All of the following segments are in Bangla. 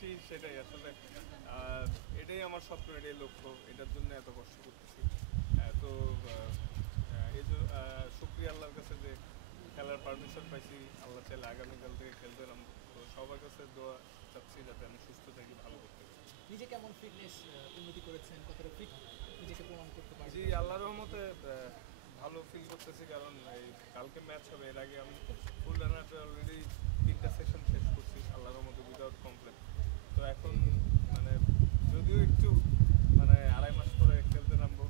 করছি সেটাই আসলে এটাই আমার স্বপ্ন, এটাই লক্ষ্য, এটার জন্য এত কষ্ট করতেছি। তো এই যে শুক্রিয়া আল্লাহর কাছে যে খেলার পারমিশন পাইছি। আল্লাহ চাইলে আগামীকাল থেকে খেলতে নামবো। তো সবার কাছে দোয়া চাচ্ছি যাতে আমি সুস্থ থাকি, ভালো করতে পারি। নিজে কেমন ফিটনেস উন্নতি করেছেন, কতটা ফিট নিজেকে প্রমাণ করতে জি, পারবেন? আল্লাহর রহমতে ভালো ফিল করতেছি, কারণ এই কালকে ম্যাচ হবে। এর আগে আমি ফুল রানাতে অলরেডি 3টা সেশন শেষ করছি আল্লাহর রহমতে উইদাউট কমপ্লেন। তো এখন মানে যদিও একটু মানে 2.5 মাস পরে খেলতে নামবো,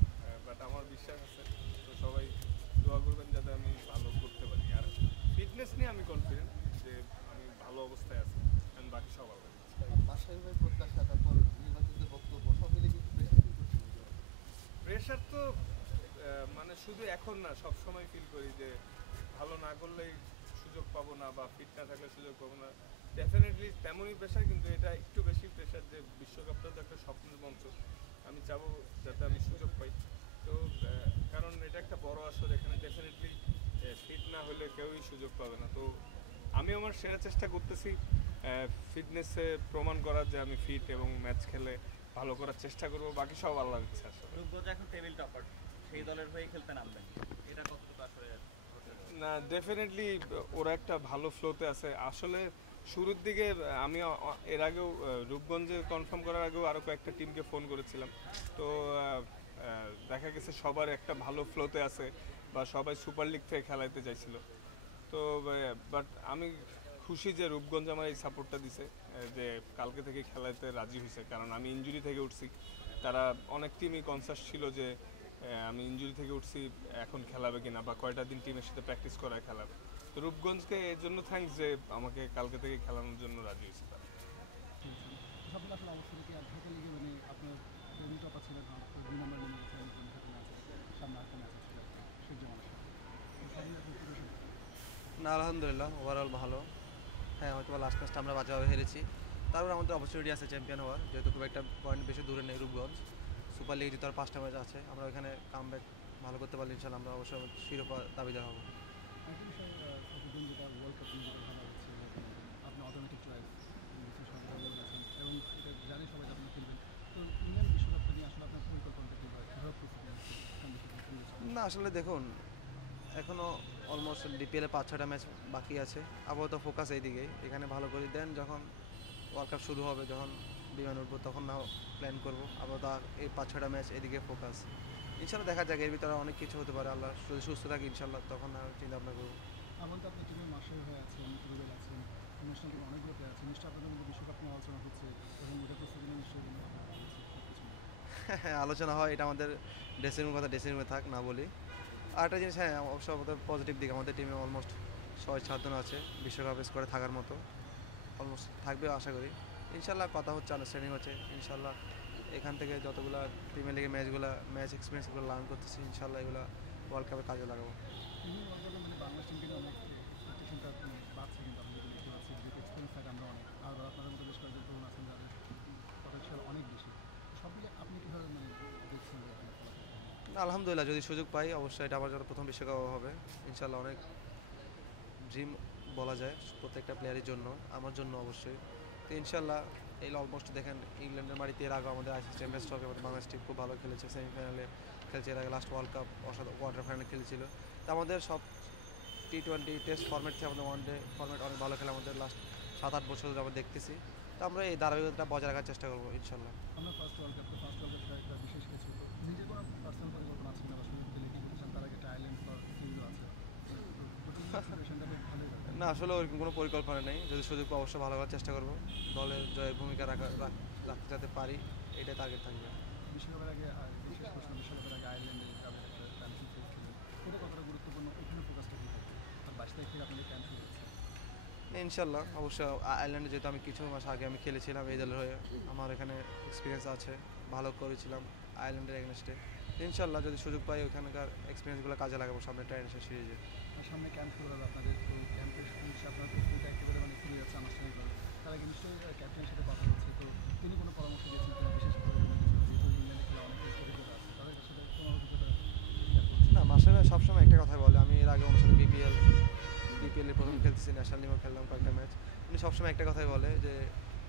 বাট আমার বিশ্বাস আছে। তো সবাই দোয়া করবেন যাতে আমি ভালো করতে পারি। আর ফিটনেস নিয়ে আমি কনফিডেন্ট যে আমি ভালো অবস্থায় আছি, কারণ বাকি সব আল্লাহ। মাসাই ভাই প্রত্যাশা, তারপর নির্বাচিত বক্তব্য সব মিলে কিন্তু প্রেশার ফিল করছেন এই জায়গায়। প্রেশার তো মানে শুধু এখন না, সব সময় ফিল করি যে ভালো না করলেই সুযোগ পাবো না, বা ফিট না থাকলে সুযোগ পাবো না। ডেফিনেটলি তেমনই প্রেশার, কিন্তু এটা একটু বেশি প্রেশার যে বিশ্বকাপটা তো একটা স্বপ্নের মঞ্চ। আমি চাবো যাতে আমি সুযোগ পাই। তো কারণ এটা একটা বড় আসর, এখানে ডেফিনেটলি ফিট না হলে কেউই সুযোগ পাবে না। তো আমি আমার সেরা চেষ্টা করতেছি ফিটনেসে প্রমাণ করার যে আমি ফিট, এবং ম্যাচ খেলে ভালো করার চেষ্টা করবো। বাকি সব আল্লাহর ইচ্ছা আসলে। রূপগঞ্জ এখন টেবিল টপার, সেই দলের হয়ে খেলতে নামবেন, এটা কতটুকু আসলে হতে পারে? না, ডেফিনেটলি ওরা একটা ভালো ফ্লোতে আছে আসলে। শুরুর দিকে আমি এর আগেও রূপগঞ্জে কনফার্ম করার আগেও আরও কয়েকটা টিমকে ফোন করেছিলাম। তো দেখা গেছে সবার একটা ভালো ফ্লোতে আছে, বা সবাই সুপার লিগ থেকে খেলাইতে চাইছিল। তো বাট আমি খুশি যে রূপগঞ্জ আমার এই সাপোর্টটা দিছে, যে কালকে থেকে খেলাতে রাজি হয়েছে, কারণ আমি ইনজুরি থেকে উঠছি। তারা অনেক টিমই কনসাস ছিল যে আমি ইনজুরি থেকে উঠছি, এখন খেলাবে কিনা, বা কয়টা দিন টিমের সাথে প্র্যাকটিস করায় খেলাবে। তো রূপগঞ্জকে এর জন্য থ্যাঙ্কস যে আমাকে কালকে থেকে খেলানোর জন্য রাজি হয়েছে তারা। সাফল্য আসলে অবশ্যই কি আর ঢাকা লিগে মানে আপনার টেবিল টপার ছিলেন, আপনার 2 নম্বর নেমে গেছেন, সাথে ম্যাচ আছে, সামনে আরেকটা ম্যাচ আছে সূর্যমানের সাথে। তো সাফল্য আপনি প্রিপারেশন না, আলহামদুলিল্লাহ ওভারঅল ভালো। হ্যাঁ, হয়তো লাস্ট ম্যাচটা আমরা বাজেভাবে হেরেছি। তারপর আমাদের অপরচুনিটি আছে চ্যাম্পিয়ন হওয়ার, যেহেতু খুব একটা পয়েন্ট বেশি দূরে নেই রূপগঞ্জ। সুপার লিগে জেতার 5টা ম্যাচ আছে, আমরা ওইখানে কামব্যাক ভালো করতে পারলে ইনশাল্লাহ আমরা অবশ্যই শিরোপা দাবিদার হবো। আরেকটা বিষয়, প্রতিদিন যেটা ওয়ার্ল্ড কাপ নিয়ে যেটা ভাবা হচ্ছে যে আপনি অটোমেটিক চয়েস বিশ্ব সরকার বলেছেন, এবং এটা জানি সবাই যে আপনি খেলবেন। তো ইংল্যান্ড বিশ্বকাপটা নিয়ে আসলে আপনার পরিকল্পনাটা কীভাবে প্রস্তুতি নিচ্ছে? না, আসলে দেখুন, এখনও অলমোস্ট ডিপিএলে 5-6টা ম্যাচ বাকি আছে। আপাতত ফোকাস এইদিকেই, এখানে ভালো করে দেন। যখন ওয়ার্ল্ড কাপ শুরু হবে, যখন বিমান উঠবো, তখন নাও প্ল্যান করবো। আপাতত এই 5-6টা ম্যাচ এদিকে ফোকাস। ইনশাল্লাহ দেখা যাক, এর ভিতরে অনেক কিছু হতে পারে। আল্লাহ যদি সুস্থ থাকি ইনশাল্লাহ, তখন না চিন্তা ভাবনা করবো। এমন তো আপনি টিমের মাস্টার হয়ে আছেন, রুবেল আছেন, অনুষ্ঠান টিমে অনেকগুলো প্লেয়ার আছে, নিশ্চয়ই আপনাদের মধ্যে বিশ্বকাপ নিয়ে আলোচনা হচ্ছে, এবং ওটা প্রস্তুতি নিয়ে নিশ্চয়ই কিন্তু আপনারা সব কিছু নিয়ে। হ্যাঁ, আলোচনা হয়, এটা আমাদের ড্রেসিং রুম কথা ড্রেসিং রুমে থাক, না বলি। আর একটা জিনিস, হ্যাঁ অবশ্য আমাদের পজিটিভ দিক, আমাদের টিমে অলমোস্ট 6-7 জন আছে বিশ্বকাপ স্কোরে থাকার মতো, অলমোস্ট থাকবে আশা করি। ইনশাল্লাহ কথা হচ্ছে, আন্ডারস্ট্যান্ডিং হচ্ছে। ইনশাল্লাহ এখান থেকে যতগুলো প্রিমিয়ার লিগের ম্যাচ এক্সপিরিয়েন্সগুলো লার্ন করতেছি, ইনশাল্লাহ এগুলো ওয়ার্ল্ড কাপে কাজে লাগাবো। তিনি ওয়ার্ল্ড কাপে মানে বাংলাদেশ টিমকে নিয়ে অনেক এক্সপেকটেশনটা বাড়ছে, কিন্তু আমরা যদি দেখতে পাচ্ছি যেহেতু এক্সপিরিয়েন্স থাকে আমরা অনেক, আর আপনাদের মতো বেশ কয়েকজন তরুণ আছেন যাদের পটেনশিয়াল অনেক বেশি। সব মিলে আপনি কীভাবে মানে দেখছেন যে আপনার খেলাটা? না, আলহামদুলিল্লাহ, যদি সুযোগ পাই অবশ্যই এটা আমার জন্য প্রথম বিশ্বকাপ হবে। ইনশাল্লাহ অনেক ড্রিম বলা যায় প্রত্যেকটা প্লেয়ারের জন্য, আমার জন্য অবশ্যই। তো ইনশাল্লাহ এই অলমোস্ট দেখেন ইংল্যান্ডের মাটিতে এর আগে আমাদের আইসিসি চ্যাম্পিয়ন্স ট্রফি আমাদের বাংলাদেশ টিম খুব ভালো খেলেছে, সেমিফাইনালে খেলছে, এর আগে লাস্ট ওয়ার্ল্ড কাপ কোয়ার্টার ফাইনালে খেলেছিল। তো আমাদের সব টি20 টেস্ট ফর্মেট থেকে আমাদের ওয়ান ডে ফর্মেট অনেক ভালো খেলে আমাদের লাস্ট 7-8 বছর ধরে আমরা দেখতেছি। তো আমরা এই ধারাবাহিকতা বজায় রাখার চেষ্টা করবো ইনশাল্লাহ। আমরা ফার্স্ট ওয়ার্ল্ড কাপটা একটা বিশেষ কিছু, তো নিজের কোনো পার্সোনাল পরিকল্পনা আছে কিনা, বা সুযোগ পেলে কী করতে চান? তার আগে একটা আইল্যান্ড ফর সিরিজও আছে, তো টোটাল সিচুয়েশনটা খুব ভালোই ব্যাপার। না, আসলে ওরকম কোনো পরিকল্পনা নেই, যদি সুযোগ পাই অবশ্যই ভালো করার চেষ্টা করবো, দলের জয়ের ভূমিকা রাখতে যাতে পারি, এটাই টার্গেট থাকবে। বিশ্বকাপের আগে বিশেষ প্রশ্ন, বিশ্বকাপের আগে আয়ারল্যান্ডে তাদের একটা প্যান্সিল সিরিজ খেলেন, ওটা কতটা গুরুত্বপূর্ণ, ওখানে ফোকাসটা কী থাকবে? আর 22 তারিখ থেকে আপনাদের ক্যাম্প শুরু হচ্ছে। না, ইনশাল্লাহ অবশ্যই আয়ারল্যান্ডে যেহেতু আমি কিছু মাস আগে আমি খেলেছিলাম এই দলের হয়ে, আমার এখানে এক্সপিরিয়েন্স আছে, ভালো করেছিলাম আয়ারল্যান্ডের এগেনস্টে। ইনশাল্লাহ যদি সুযোগ পাই ওখানকার এক্সপিরিয়েন্সগুলো কাজে লাগাবো সামনে ট্রাইনেশন সিরিজে। আর সামনে ক্যাম্প শুরু হবে আপনাদের, তো ক্যাম্পের শুরু আপনার প্রস্তুতিটা একেবারে মানে শুরু যাচ্ছে আনুষ্ঠানিকভাবে। তার আগে নিশ্চয়ই ক্যাপ্টেনের সাথে কথা হচ্ছে, তো তিনি কোনো পরামর্শ দিয়েছেন কিনা, বিশেষ করে কোনো কিছু, যেহেতু ইংল্যান্ডে খেলা অনেক অভিজ্ঞতা আছে, তাদের সাথে কোনো অভিজ্ঞতা শেয়ার করছেন? না, মাসে সবসময় একটা কথাই বলে, আমি এর আগে ওনার সাথে বিপিএলে প্রথম খেলতেছি, ন্যাশনাল টিমও খেললাম কয়েকটা ম্যাচ। উনি সবসময় একটা কথাই বলে যে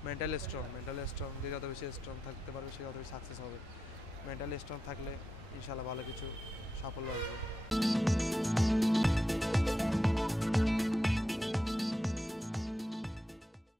মেন্টালি স্ট্রং যে যত বেশি স্ট্রং থাকতে পারবে সে তত বেশি সাকসেস হবে। মেন্টালি স্ট্রং থাকলে ইনশাল্লাহ ভালো কিছু সাফল্য আসবে।